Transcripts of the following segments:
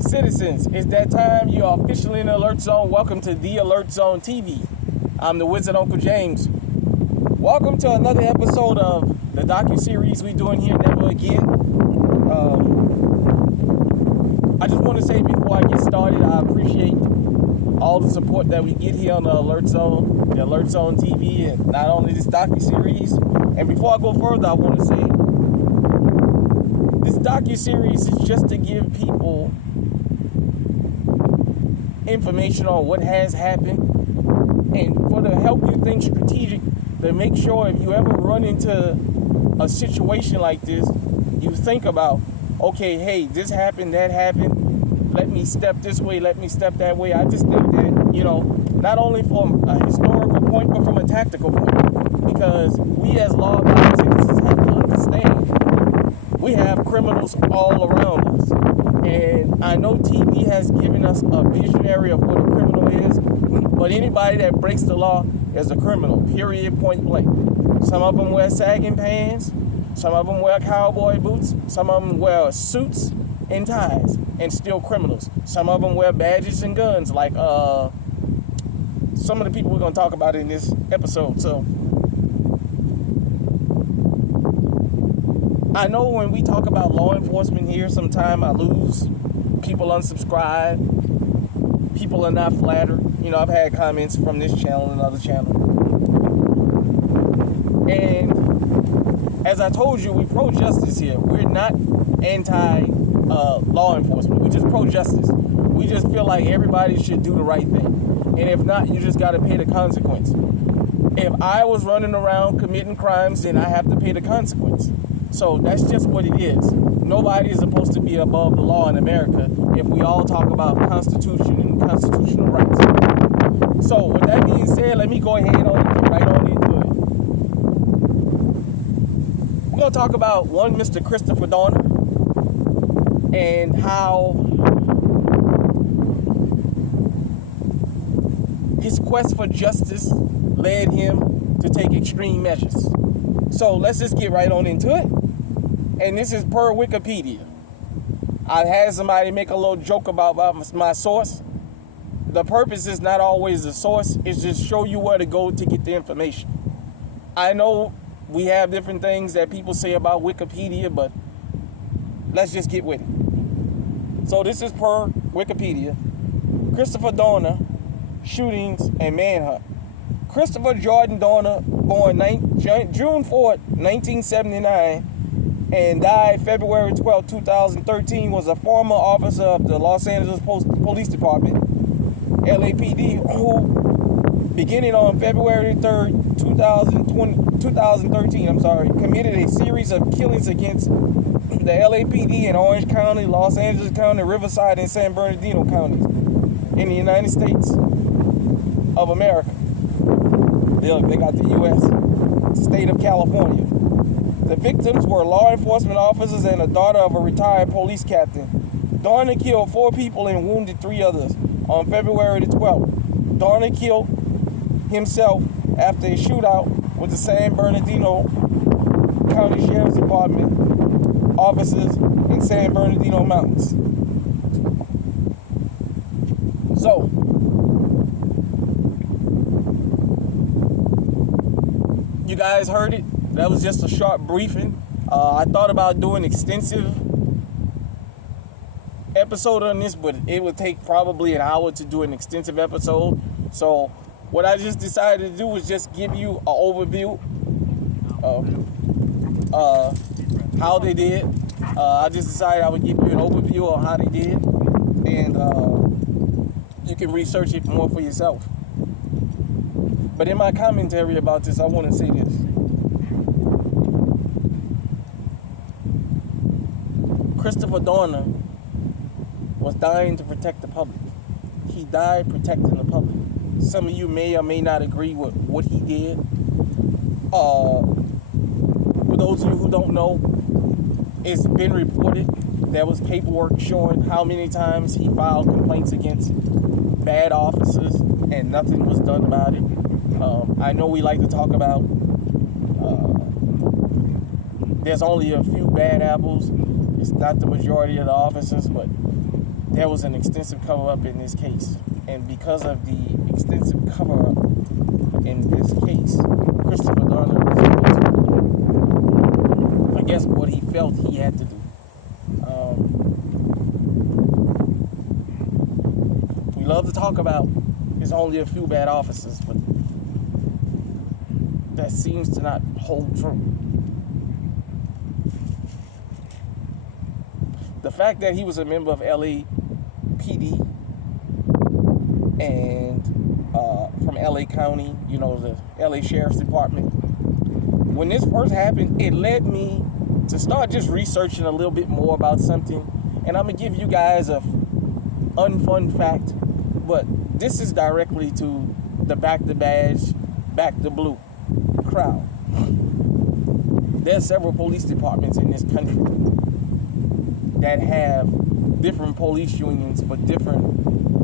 Citizens, it's that time. You are officially in the Alert Zone. Welcome to the Alert Zone TV. I'm the Wizard Uncle James. Welcome to another episode of the docu-series we're doing here, Never Again. I just want to say before I get started, I appreciate all the support that we get here on the Alert Zone TV, and not only this docu-series. And before I go further, I want to say this docu-series is just to give people information on what has happened and to help you think strategic, to make sure if you ever run into a situation like this, you think about, okay, hey, this happened, that happened, let me step this way, let me step that way. I just think that, not only from a historical point, but from a tactical point, because we as law-abiding citizens have to understand we have criminals all around us. And I know TV has given us a visionary of what a criminal is, but anybody that breaks the law is a criminal, period, point blank. Some of them wear sagging pants, some of them wear cowboy boots, some of them wear suits and ties and still criminals. Some of them wear badges and guns, like some of the people we're going to talk about in this episode. So I know when we talk about law enforcement here, sometimes I lose. People unsubscribe. People are not flattered. I've had comments from this channel and other channels. And as I told you, we pro-justice here. We're not anti-law enforcement. We're just pro-justice. We just feel like everybody should do the right thing. And if not, you just got to pay the consequence. If I was running around committing crimes, then I have to pay the consequence. So that's just what it is. Nobody is supposed to be above the law in America if we all talk about Constitution and constitutional rights. So with that being said, let me go ahead and get right on into it. We're going to talk about one Mr. Christopher Dorner and how his quest for justice led him to take extreme measures. So let's just get right on into it. And this is per Wikipedia. I had somebody make a little joke about my source. The purpose is not always the source. It's just show you where to go to get the information. I know we have different things that people say about Wikipedia, but let's just get with it. So this is per Wikipedia. Christopher Dorner, shootings and manhunt. Christopher Jordan Dorner, born June 4th, 1979, and died February 12, 2013, was a former officer of the Los Angeles Police Department, LAPD, who, beginning on February 3rd, 2013, committed a series of killings against the LAPD in Orange County, Los Angeles County, Riverside, and San Bernardino counties in the United States of America. They got the U.S. state of California. The victims were law enforcement officers and a daughter of a retired police captain. Dorner killed 4 people and wounded 3 others on February the 12th. Dorner killed himself after a shootout with the San Bernardino County Sheriff's Department officers in San Bernardino Mountains. So, you guys heard it. That was just a short briefing. I thought about doing extensive episode on this, but it would take probably an hour to do an extensive episode. So what I just decided to do was just give you an overview of how they did. I just decided I would give you an overview of how they did, and you can research it more for yourself. But in my commentary about this, I want to say this. Christopher Dorner was dying to protect the public. He died protecting the public. Some of you may or may not agree with what he did. For those of you who don't know, it's been reported. There was paperwork showing how many times he filed complaints against bad officers and nothing was done about it. I know we like to talk about there's only a few bad apples. It's not the majority of the officers, but there was an extensive cover-up in this case. And because of the extensive cover-up in this case, Christopher Dorner was able to, I guess, what he felt he had to do. We love to talk about there's only a few bad officers, but that seems to not hold true. The fact that he was a member of LAPD and from LA County, you know, the LA Sheriff's Department, when this first happened, it led me to start just researching a little bit more about something. And I'm going to give you guys a unfun fact, but this is directly to the back the badge, back the blue crowd. There's several police departments in this country that have different police unions for different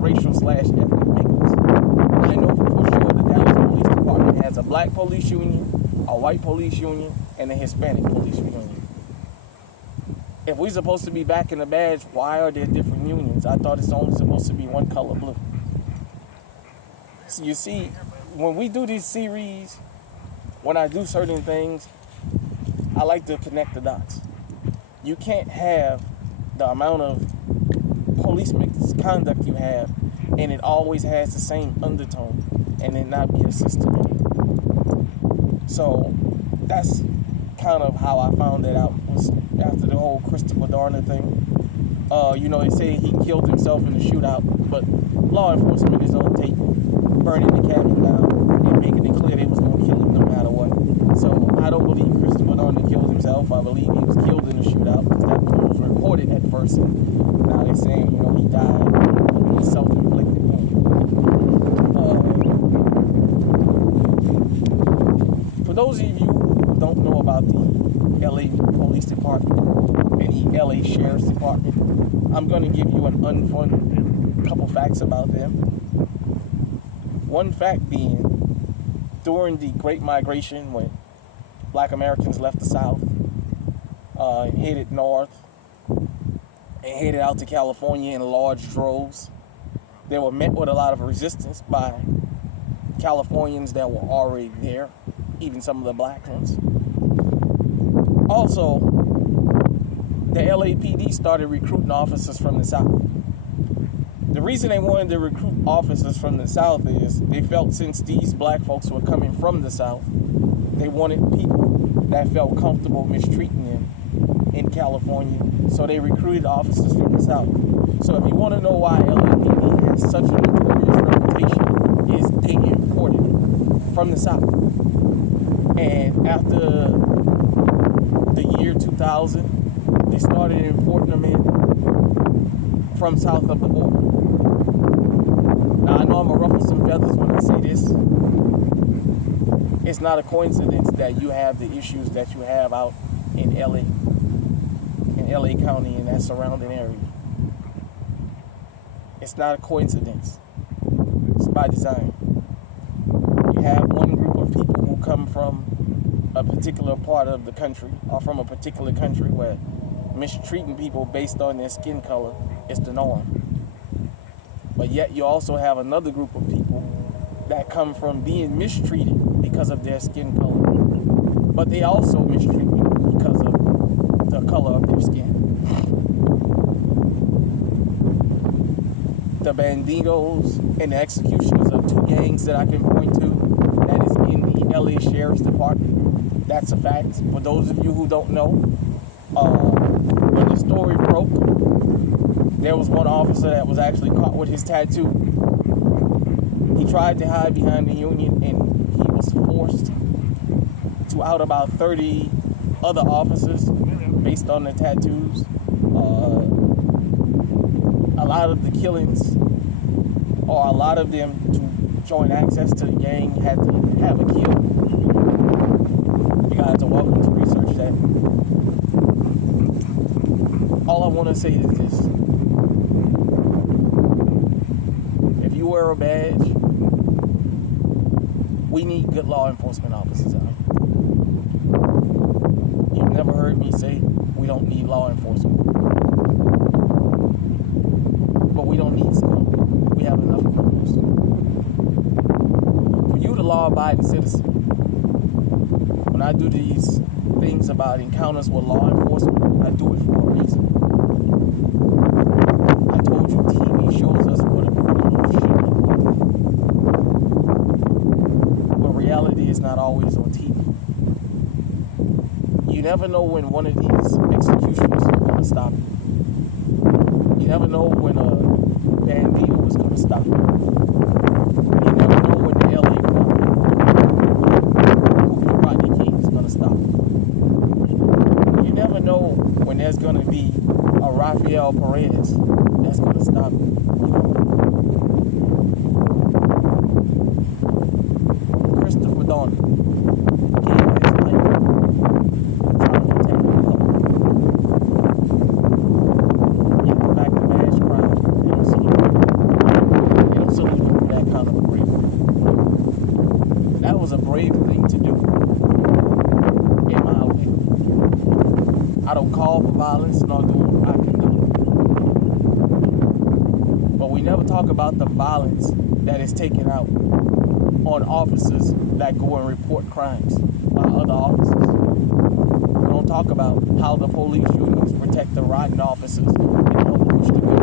racial/ethnic makeups. I know for sure the Dallas Police Department has a black police union, a white police union, and a Hispanic police union. If we're supposed to be back in the badge, why are there different unions? I thought it's only supposed to be one color blue. So you see, when we do these series, when I do certain things, I like to connect the dots. You can't have the amount of police misconduct you have, and it always has the same undertone, and it not be a system in it. So that's kind of how I found that out, was after the whole Christopher Dorner thing. You know, they say he killed himself in the shootout, but law enforcement is on tape burning the cabin down and making it clear they was going to kill him no matter what. So I don't believe Christopher Dorner killed himself. I believe he was killed in the shootout, because that was reported at first. And now they're saying, you know, he died of self-inflicted pain. For those of you who don't know about the LA Police Department and the LA Sheriff's Department, I'm going to give you an unfun couple facts about them. One fact being, during the Great Migration, when Black Americans left the South and headed north and headed out to California in large droves, they were met with a lot of resistance by Californians that were already there, even some of the black ones. Also, the LAPD started recruiting officers from the South. The reason they wanted to recruit officers from the South is they felt since these black folks were coming from the South, they wanted people that felt comfortable mistreating them in California. So they recruited officers from the South. So if you want to know why LAPD has such a notorious reputation, is they imported from the South. And after the year 2000, they started importing them in from south of the border. Now, I know I'm going to ruffle some feathers when I say this. It's not a coincidence that you have the issues that you have out in LA County and that surrounding area. It's not a coincidence. It's by design. You have one group of people who come from a particular part of the country, or from a particular country where mistreating people based on their skin color is the norm. But yet you also have another group of people that come from being mistreated because of their skin color, but they also mistreat people because of the color of their skin. The Bandidos and the executioners are two gangs that I can point to that is in the LA Sheriff's Department. That's a fact. For those of you who don't know, when the story broke, there was one officer that was actually caught with his tattoo. He tried to hide behind the union, and he was forced to out about 30 other officers based on the tattoos. A lot of the killings, or a lot of them to join access to the gang, had to have a kill. You guys are welcome to research that. All I want to say is this. If you wear a badge, we need good law enforcement officers out here. You've never heard me say we don't need law enforcement. but we don't need scum. We have enough criminals. For you, the law-abiding citizen, when I do these things about encounters with law enforcement, I do it for a reason. I told you TV shows us what a criminal should look like. But reality is not always on TV. You never know when one of these executions is going to stop you. You never know when a bandito is going to stop you. You never know when the LA Rodney King is going to stop you. You never know when there's going to be a Rafael Perez that's going to stop you. Christopher Dorner gave his life trying to protect the public. Yet back to mass crime, they don't salute him. They don't salute him for that kind of bravery. That was a brave thing to do, in my opinion. I don't call for violence, nor do I condone it. But we never talk about the violence that is taken out on officers that go and report crimes by other officers. We don't talk about how the police unions protect the rotten officers and help push the good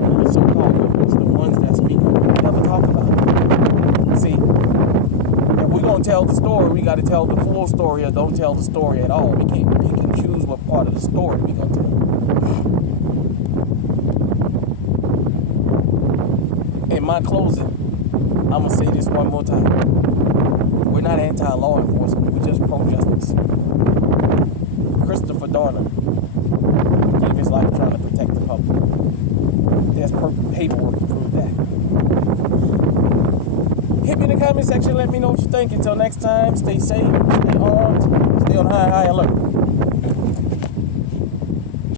ones, the so-called good ones, the ones that speak up. We never talk about it. See, if we're going to tell the story, we got to tell the full story or don't tell the story at all. We can't pick and choose what part of the story we're going to tell. In my closing, I'm going to say this one more time. We're not anti-law enforcement. We're just pro-justice. Christopher Dorner gave his life trying to protect the public. There's paperwork to prove that. Hit me in the comment section. Let me know what you think. Until next time, stay safe, stay armed, stay on high alert.